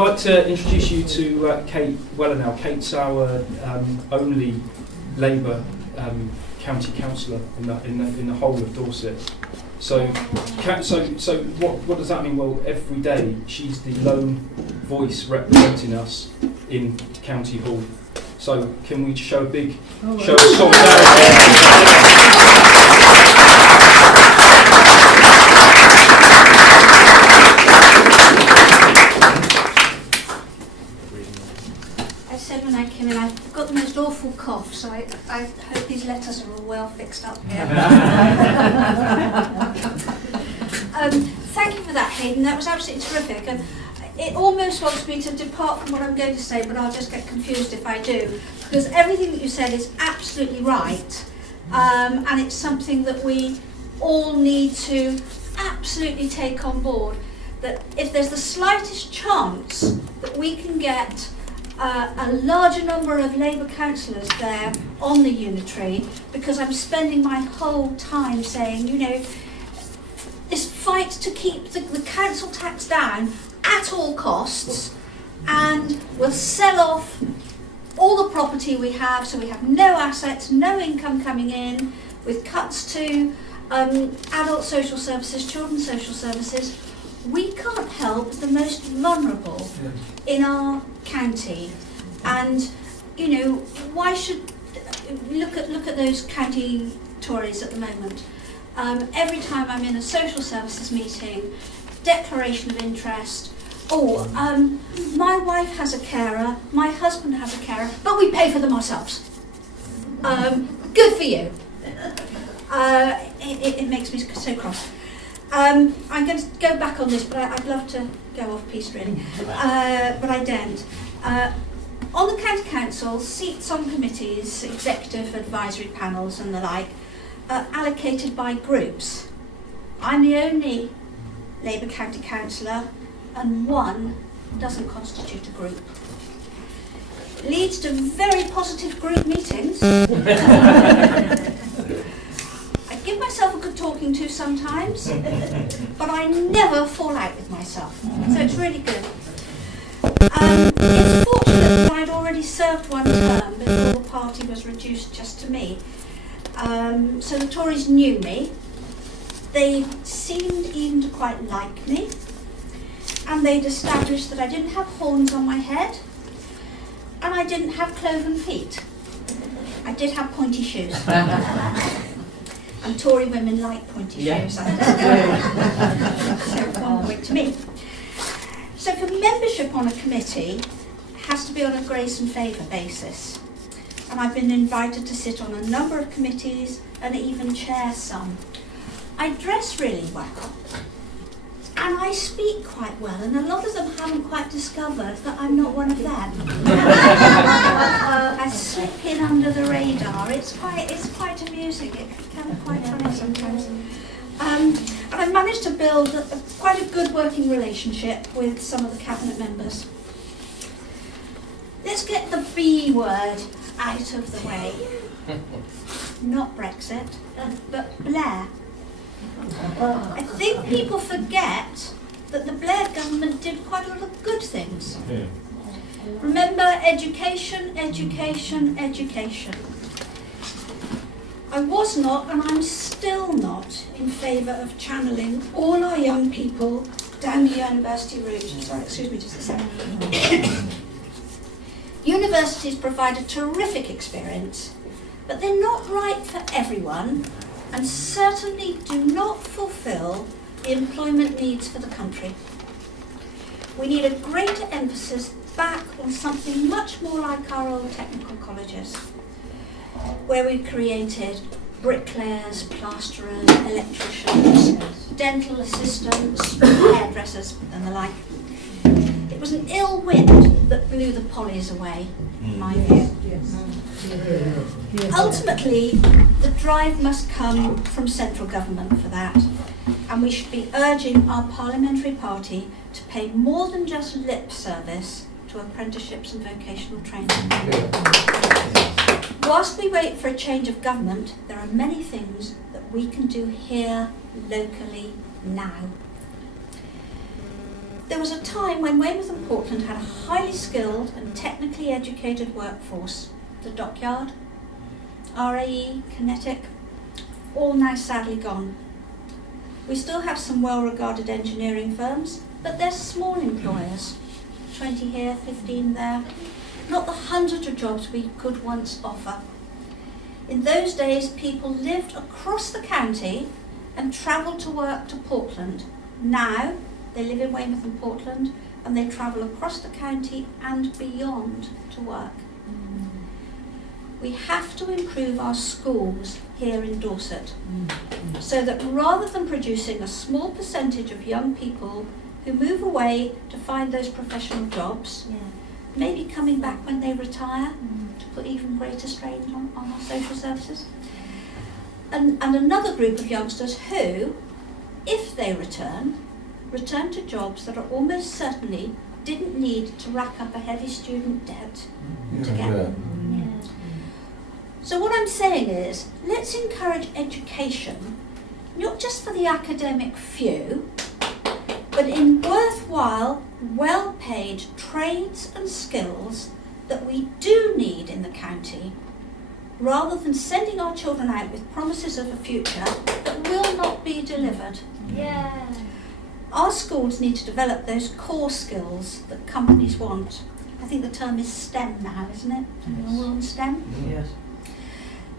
like to introduce you to Kate Wheller now. Kate's our only Labour county councillor in the whole of Dorset. So what does that mean? Well, every day she's the lone voice representing us in County Hall. So can we show a big show of solidarity? When I came in, I've got the most awful cough, so I hope these letters are all well fixed up here. Thank you for that, Hayden. That was absolutely terrific. And it almost wants me to depart from what I'm going to say, but I'll just get confused if I do. Because everything that you said is absolutely right. And it's something that we all need to absolutely take on board. That if there's the slightest chance that we can get a larger number of Labour councillors there on the unitary, because I'm spending my whole time saying, you know, this fight to keep the council tax down at all costs, and we'll sell off all the property we have, so we have no assets, no income coming in, with cuts to adult social services, children's social services. We can't help the most vulnerable in our county, and you know, why should look at those county Tories at the moment. Every time I'm in a social services meeting, declaration of interest. My wife has a carer, my husband has a carer, but we pay for them ourselves. Good for you. It makes me so cross. I'm going to go back on this, but I'd love to go off piece really, but I don't. On the county council, seats on committees, executive advisory panels and the like, are allocated by groups. I'm the only Labour county councillor, and one doesn't constitute a group. It leads to very positive group meetings. Give myself a good talking to sometimes, but I never fall out with myself, so it's really good. It's fortunate that I'd already served one term before the party was reduced just to me, so the Tories knew me, they seemed even to quite like me, and they'd established that I didn't have horns on my head, and I didn't have cloven feet. I did have pointy shoes. And Tory women like pointy shoes. So 1 point to me. So for membership on a committee, it has to be on a grace and favour basis. And I've been invited to sit on a number of committees and even chair some. I dress really well. And I speak quite well, and a lot of them haven't quite discovered that I'm not one of them. I slip in under the radar. It's quite amusing. It can be quite funny sometimes. And I've managed to build quite a good working relationship with some of the cabinet members. Let's get the B word out of the way. Not Brexit, but Blair. I think people forget that the Blair government did quite a lot of good things. Yeah. Remember, education, education, education. I was not, and I'm still not, in favour of channeling all our young people down the university route. Sorry, excuse me just a second. Universities provide a terrific experience, but they're not right for everyone, and certainly do not fulfil the employment needs for the country. We need a greater emphasis back on something much more like our old technical colleges, where we created bricklayers, plasterers, electricians, dental assistants, hairdressers and the like. It was an ill wind that blew the pollies away, in my view. Ultimately, the drive must come from central government for that, and we should be urging our parliamentary party to pay more than just lip service to apprenticeships and vocational training. Whilst we wait for a change of government, there are many things that we can do here, locally, now. There was a time when Weymouth and Portland had a highly skilled and technically educated workforce. The Dockyard, RAE, Kinetic, all now sadly gone. We still have some well-regarded engineering firms, but they're small employers. 20 here, 15 there. Not the hundreds of jobs we could once offer. In those days, people lived across the county and travelled to work to Portland. Now, they live in Weymouth and Portland, and they travel across the county and beyond to work. We have to improve our schools here in Dorset, so that rather than producing a small percentage of young people who move away to find those professional jobs, maybe coming back when they retire to put even greater strain on our social services, and another group of youngsters who, if they return to jobs that are almost certainly didn't need to rack up a heavy student debt to get them. So what I'm saying is, let's encourage education, not just for the academic few, but in worthwhile, well-paid trades and skills that we do need in the county, rather than sending our children out with promises of a future that will not be delivered. Yeah. Our schools need to develop those core skills that companies want. I think the term is STEM now, isn't it? We're all on STEM. Yes.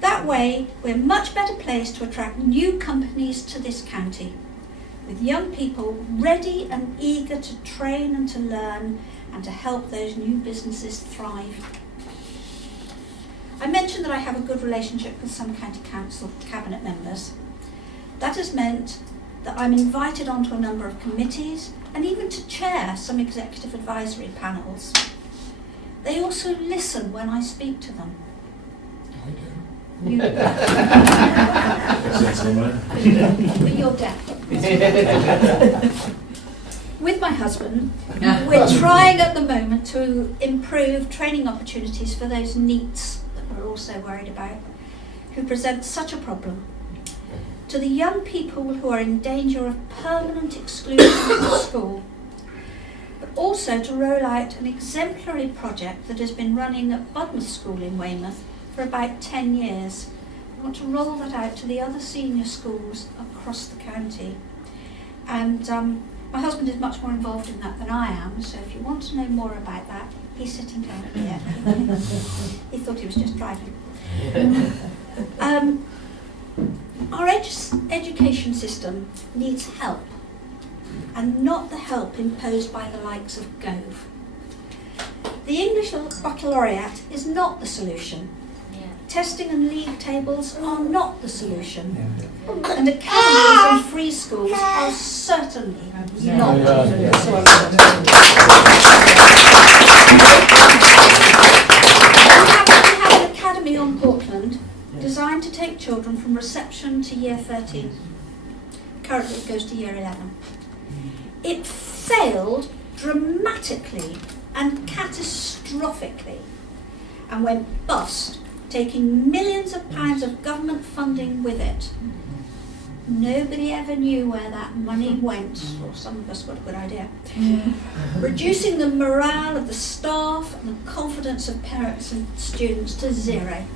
That way, we're much better placed to attract new companies to this county, with young people ready and eager to train and to learn and to help those new businesses thrive. I mentioned that I have a good relationship with some county council cabinet members. That has meant that I'm invited onto a number of committees and even to chair some executive advisory panels. They also listen when I speak to them. You but you're deaf. With my husband, we're trying at the moment to improve training opportunities for those NEETs that we're also worried about, who present such a problem. To the young people who are in danger of permanent exclusion from school, but also to roll out an exemplary project that has been running at Budmouth School in Weymouth for about 10 years. I want to roll that out to the other senior schools across the county. And my husband is much more involved in that than I am, so if you want to know more about that, he's sitting down here. He thought he was just driving. Our education system needs help, and not the help imposed by the likes of Gove. The English Baccalaureate is not the solution. Testing and league tables are not the solution. And academies and free schools are certainly not the solution. We have an academy on Portland designed to take children from reception to year 13. Currently it goes to year 11. It failed dramatically and catastrophically and went bust, taking millions of pounds of government funding with it. Nobody ever knew where that money went, or some of us got a good idea. Reducing the morale of the staff and the confidence of parents and students to zero.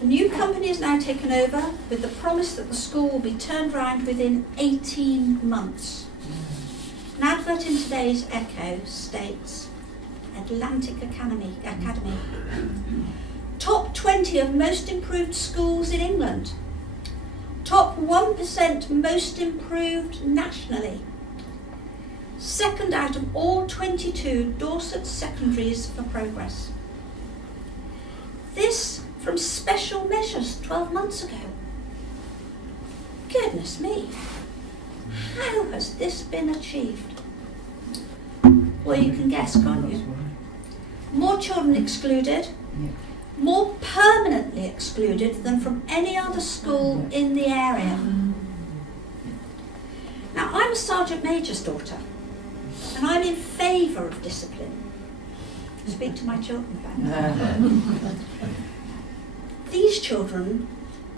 The new company is now taken over with the promise that the school will be turned around within 18 months. An advert in today's Echo states, Atlantic Academy. Top 20 of most improved schools in England. Top 1% most improved nationally. Second out of all 22 Dorset secondaries for progress. This from special measures 12 months ago. Goodness me. How has this been achieved? Well, you can guess, can't you? More children excluded, more permanently excluded than from any other school in the area. Now, I'm a Sergeant Major's daughter, and I'm in favour of discipline. Speak to my children about that. These children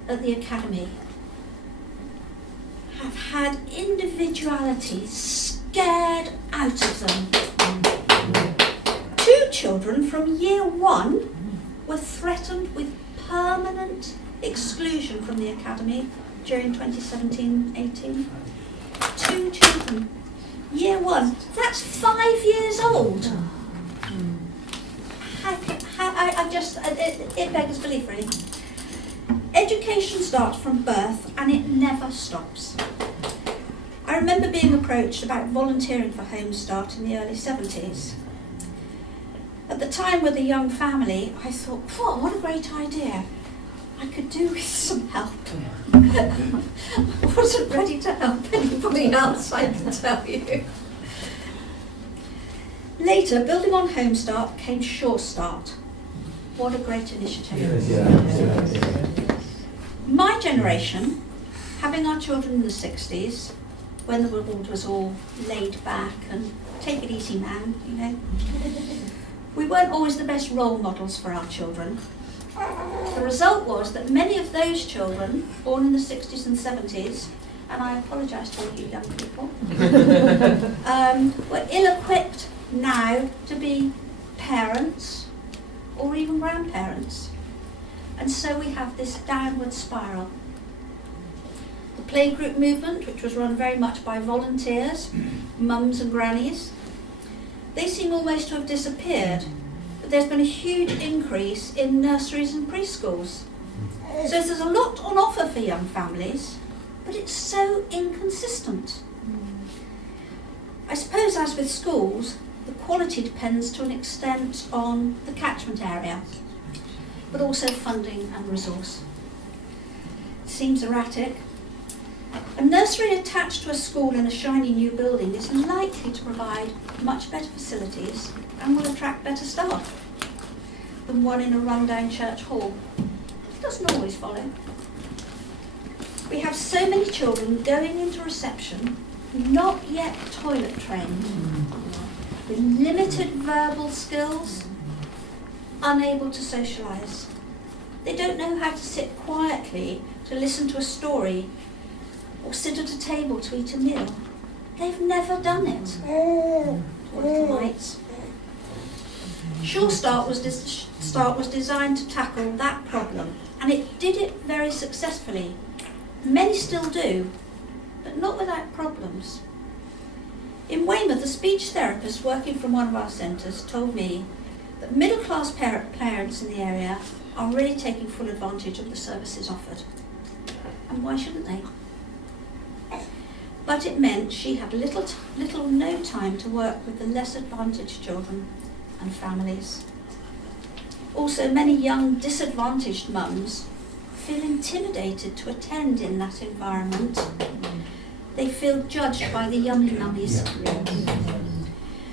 at the academy have had individuality scared out of them. 2 children from year 1 were threatened with permanent exclusion from the academy during 2017-18. 2 children, year 1, that's 5 years old. It beggars belief, really. Education starts from birth and it never stops. I remember being approached about volunteering for Home Start in the early 70s. At the time with a young family, I thought, oh, what a great idea. I could do with some help. I wasn't ready to help anybody else, I can tell you. Later, building on Home Start came Sure Start. What a great initiative. My generation, having our children in the 60s, when the world was all laid back and take it easy man, you know, we weren't always the best role models for our children. The result was that many of those children, born in the 60s and 70s, and I apologise to all you young people, were ill-equipped now to be parents or even grandparents. And so we have this downward spiral. The playgroup movement, which was run very much by volunteers, mums and grannies, they seem almost to have disappeared. But there's been a huge increase in nurseries and preschools. So there's a lot on offer for young families, but it's so inconsistent. I suppose, as with schools, the quality depends to an extent on the catchment area, but also funding and resource. It seems erratic. A nursery attached to a school in a shiny new building is likely to provide much better facilities and will attract better staff than one in a rundown church hall. It doesn't always follow. We have so many children going into reception not yet toilet trained, with limited verbal skills, unable to socialise. They don't know how to sit quietly to listen to a story or sit at a table to eat a meal. They've never done it. Little mites. Sure Start was designed to tackle that problem, and it did it very successfully. Many still do, but not without problems. In Weymouth, a speech therapist working from one of our centres told me that middle-class parents in the area are really taking full advantage of the services offered. And why shouldn't they? But it meant she had little no time to work with the less advantaged children and families. Also, many young disadvantaged mums feel intimidated to attend in that environment. They feel judged by the yummy nummies.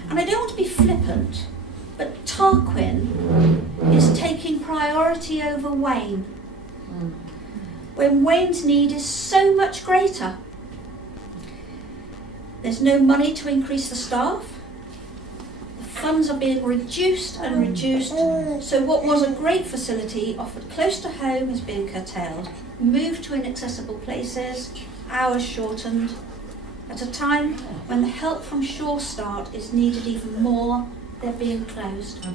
And I don't want to be flippant, but Tarquin is taking priority over Wayne, when Wayne's need is so much greater. There's no money to increase the staff. The funds are being reduced and reduced, so what was a great facility offered close to home is being curtailed, moved to inaccessible places, hours shortened, at a time when the help from Sure Start is needed even more. They're being closed.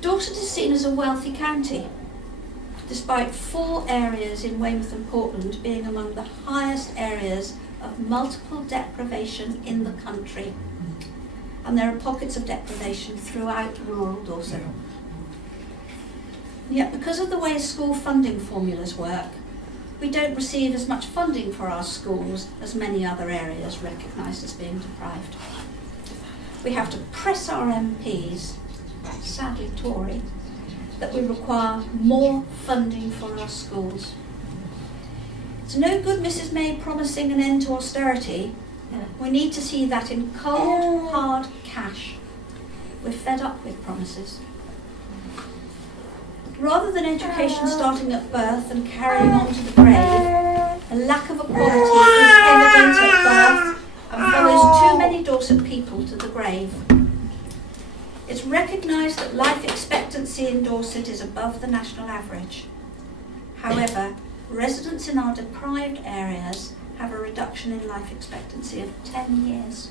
Dorset is seen as a wealthy county, despite 4 areas in Weymouth and Portland being among the highest areas of multiple deprivation in the country. And there are pockets of deprivation throughout rural Dorset. Yet, because of the way school funding formulas work, we don't receive as much funding for our schools as many other areas recognised as being deprived. We have to press our MPs, sadly Tory, that we require more funding for our schools. It's no good Mrs May promising an end to austerity. We need to see that in cold, hard cash. We're fed up with promises. Rather than education starting at birth and carrying on to the grave, a lack of equality is evident at birth and follows too many Dorset people to the grave. It's recognised that life expectancy in Dorset is above the national average. However, residents in our deprived areas have a reduction in life expectancy of 10 years.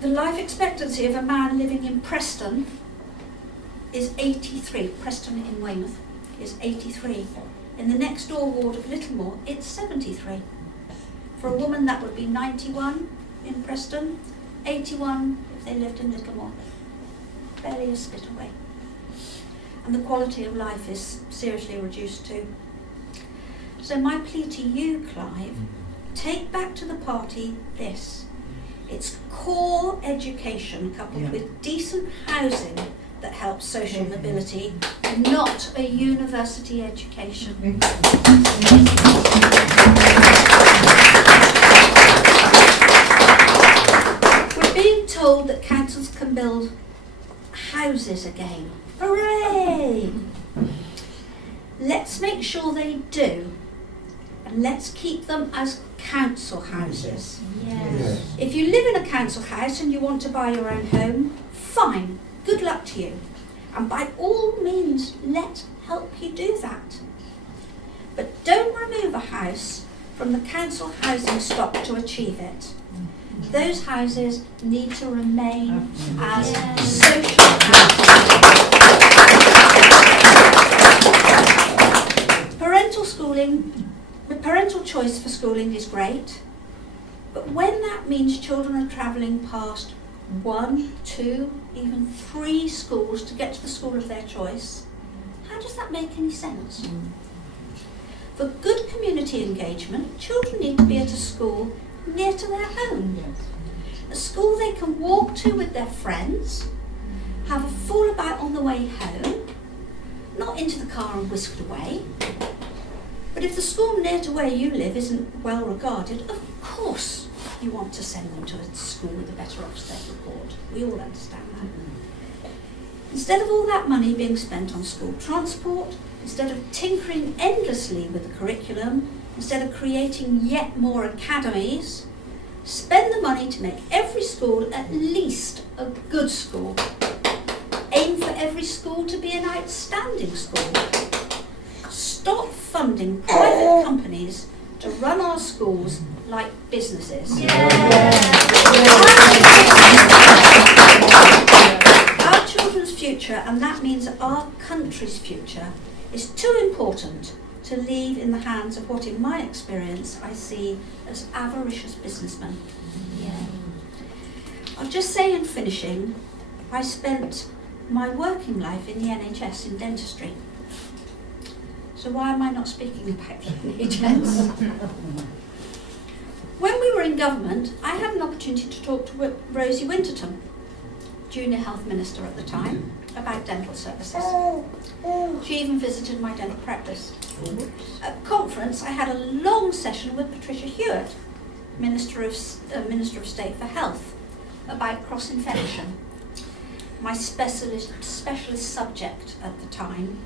The life expectancy of a man living in Preston is 83. Preston in Weymouth is 83. In the next door ward of Littlemore, it's 73. For a woman, that would be 91 in Preston, 81 if they lived in Littlemore. Barely a spit away. And the quality of life is seriously reduced too. So my plea to you, Clive, take back to the party this. It's core education coupled with decent housing that helps social mobility, not a university education. We're being told that councils can build houses again. Hooray! Let's make sure they do, and let's keep them as council houses. Yes. If you live in a council house and you want to buy your own home, fine, good luck to you. And by all means, let's help you do that. But don't remove a house from the council housing stock to achieve it. Those houses need to remain as social housing. Parental choice for schooling is great, but when that means children are travelling past 1, 2, even 3 schools to get to the school of their choice, how does that make any sense? For good community engagement, children need to be at a school near to their home. A school they can walk to with their friends, have a fool about on the way home, not into the car and whisked away. But if the school near to where you live isn't well regarded, of course you want to send them to a school with a better Ofsted report. We all understand that. Instead of all that money being spent on school transport, instead of tinkering endlessly with the curriculum, instead of creating yet more academies, spend the money to make every school at least a good school. Aim for every school to be an outstanding school. Stop funding private companies to run our schools like businesses. Our children's future, and that means our country's future, is too important to leave in the hands of what, in my experience, I see as avaricious businessmen. I'll just say in finishing, I spent my working life in the NHS in dentistry. So why am I not speaking about the NHS? When we were in government, I had an opportunity to talk to Rosie Winterton, Junior Health Minister at the time, about dental services. She even visited my dental practice. At conference, I had a long session with Patricia Hewitt, Minister of State for Health, about cross-infection, my specialist subject at the time.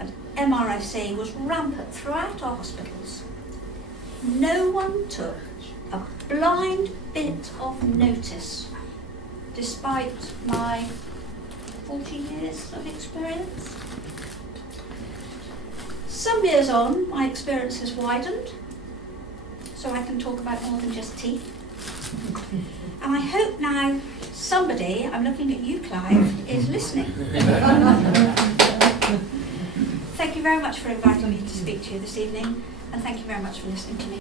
And MRSA was rampant throughout our hospitals. No one took a blind bit of notice, despite my 40 years of experience. Some years on, my experience has widened, so I can talk about more than just teeth. And I hope now somebody, I'm looking at you, Clive, is listening. Thank you very much for inviting me to speak to you this evening, and thank you very much for listening to me.